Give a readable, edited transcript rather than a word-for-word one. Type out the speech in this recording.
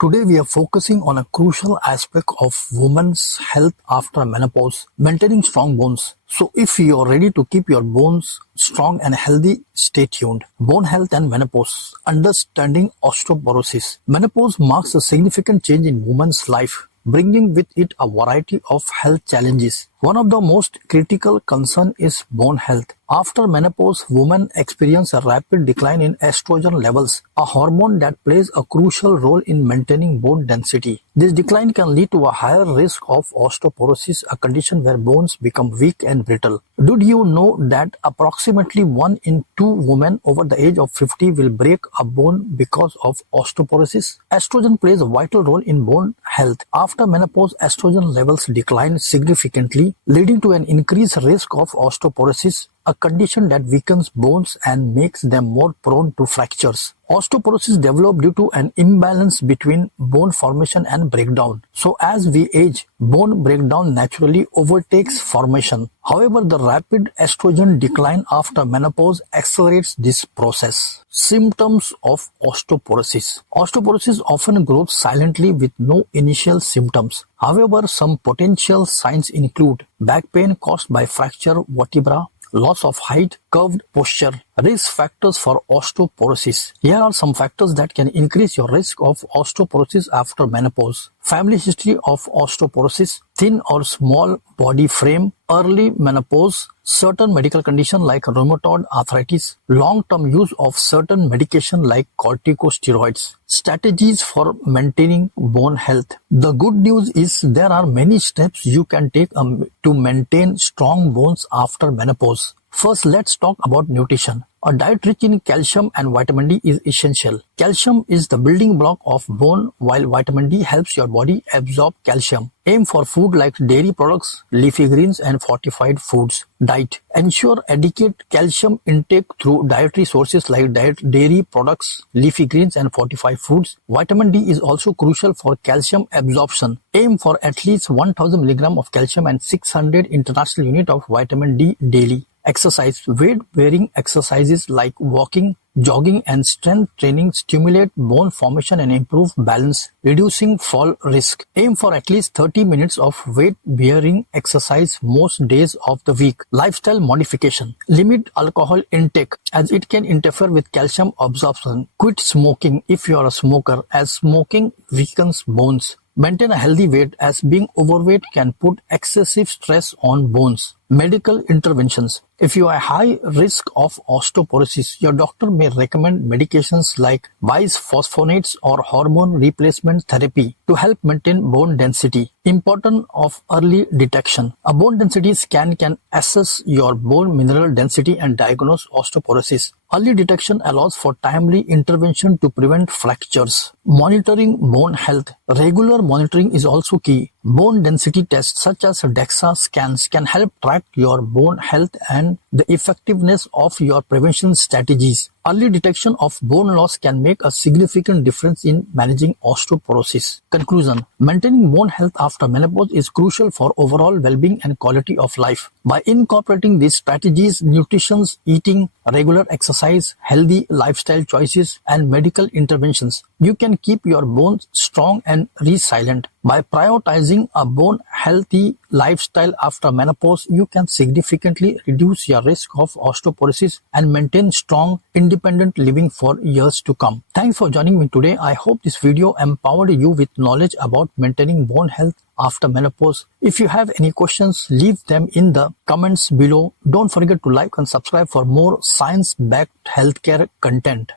Today we are focusing on a crucial aspect of women's health after menopause, maintaining strong bones. So if you are ready to keep your bones strong and healthy, stay tuned. Bone health and menopause, understanding osteoporosis. Menopause marks a significant change in women's life, bringing with it a variety of health challenges. One of the most critical concern is bone health. After menopause, women experience a rapid decline in estrogen levels, a hormone that plays a crucial role in maintaining bone density. This decline can lead to a higher risk of osteoporosis, a condition where bones become weak and brittle. Did you know that approximately 1 in 2 women over the age of 50 will break a bone because of osteoporosis? Estrogen plays a vital role in bone health. After menopause, estrogen levels decline significantly, leading to an increased risk of osteoporosis, a condition that weakens bones and makes them more prone to fractures. Osteoporosis develops due to an imbalance between bone formation and breakdown. So as we age, bone breakdown naturally overtakes formation. However, the rapid estrogen decline after menopause accelerates this process. Symptoms of osteoporosis. Osteoporosis often grows silently with no initial symptoms. However, some potential signs include back pain caused by fractured vertebra, loss of height, curved posture. Risk factors for osteoporosis. Here are some factors that can increase your risk of osteoporosis after menopause. Family history of osteoporosis, thin or small body frame, early menopause, certain medical conditions like rheumatoid arthritis, long-term use of certain medication like corticosteroids. Strategies for maintaining bone health. The good news is there are many steps you can take to maintain strong bones after menopause. First, let's talk about nutrition. A diet rich in calcium and vitamin D is essential. Calcium is the building block of bone, while vitamin D helps your body absorb calcium. Aim for food like dairy products, leafy greens, and fortified foods. Diet. Ensure adequate calcium intake through dietary sources like dairy products, leafy greens, and fortified foods. Vitamin D is also crucial for calcium absorption. Aim for at least 1000 mg of calcium and 600 international units of vitamin D daily. Exercise. Weight-bearing exercises like walking, jogging, and strength training stimulate bone formation and improve balance, reducing fall risk. Aim for at least 30 minutes of weight-bearing exercise most days of the week. Lifestyle modification. Limit alcohol intake as it can interfere with calcium absorption. Quit smoking if you are a smoker, as smoking weakens bones. Maintain a healthy weight, as being overweight can put excessive stress on bones. Medical interventions. If you are high risk of osteoporosis, your doctor may recommend medications like bisphosphonates or hormone replacement therapy to help maintain bone density. Importance of early detection. A bone density scan can assess your bone mineral density and diagnose osteoporosis. Early detection allows for timely intervention to prevent fractures. Monitoring bone health. Regular monitoring is also key. Bone density tests such as DEXA scans can help track your bone health and the effectiveness of your prevention strategies. Early detection of bone loss can make a significant difference in managing osteoporosis. Conclusion. Maintaining bone health after menopause is crucial for overall well-being and quality of life. By incorporating these strategies, nutrition, eating, regular exercise, healthy lifestyle choices, and medical interventions, you can keep your bones strong and resilient. By prioritizing a bone healthy lifestyle after menopause, you can significantly reduce your risk of osteoporosis and maintain strong, independent living for years to come. Thanks for joining me today. I hope this video empowered you with knowledge about maintaining bone health after menopause. If you have any questions, leave them in the comments below. Don't forget to like and subscribe for more science-backed healthcare content.